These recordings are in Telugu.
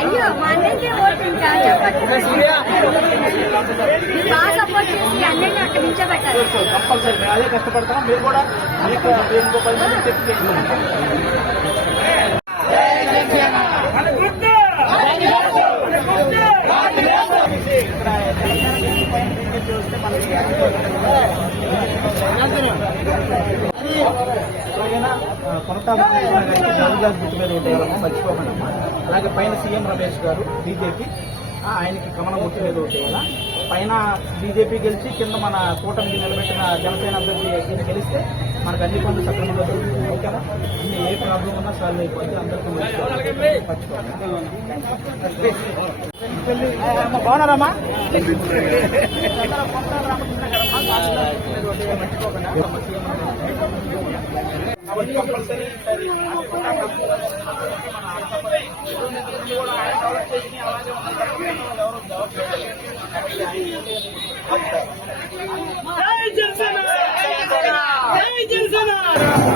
అయ్యో మా అన్నయ్యకే ఓటించా చెప్పండి. బాగా సపోర్ట్ చేసి అన్నయ్యని అక్కడ నిల్చోబెట్టాలి. కంపల్సరీ అదే కష్టపడతాం. మీరు కూడా మీకు ఇంకో పది మంది చెప్పి చేయండి. ఓకేనా? ఆ, కొనసాగుతున్న గారికి గుర్తు మీద ఉంటే మర్చిపోకండి అమ్మా. అలాగే పైన సీఎం రమేష్ గారు బీజేపీ ఆయనకి కమల గుర్తు మీద ఓటేయాలా పైన బీజేపీ గెలిచి కింద మన కూటమికి నిలబెట్టిన జనసేన అభ్యర్థి గెలిస్తే మనకు అన్ని పనులు సక్రమంగా దొరుకుతుంది ఓకేనా అన్ని ఏ ప్రాబ్లం ఉన్నా సాల్వ్ అయిపోతుంది అందరికీ మర్చిపోకండి. మర్చిపోకండి. అమ్మ, బాగున్నారమ్మా కాబట్టి జనసేన!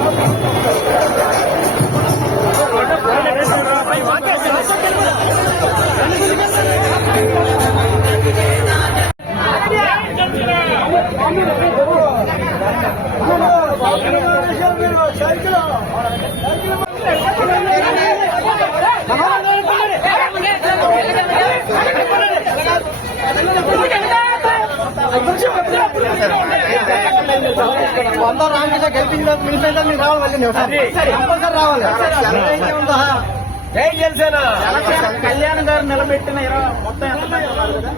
వంద రామకృష్ణ గెలిపించిన మినిస్టర్ మీరు రావాలి కంపల్సరీ రావాలి. జై జనసేన. కళ్యాణ్ గారు నిలబెట్టిన మొత్తం ఎంత మంది ఉన్నారు కదా?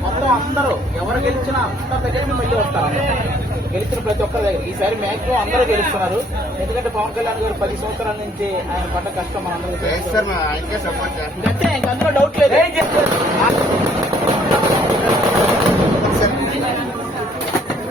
మొత్తం అందరూ ఎవరు గెలిచినా దగ్గరికి మళ్ళీ వస్తారు. గెలిచిన ప్రతి ఒక్కరి. దగ్గర ఈసారి మ్యాక్సిమం అందరూ గెలుస్తున్నారు. ఎందుకంటే పవన్ కళ్యాణ్ గారు పది సంవత్సరాల నుంచి ఆయన పడ్డ కష్టం మనందరికీ తెలుసు. ఆయనకే సపోర్ట్ ఇంకంతే ఇంక అందులో డౌట్ లేదు.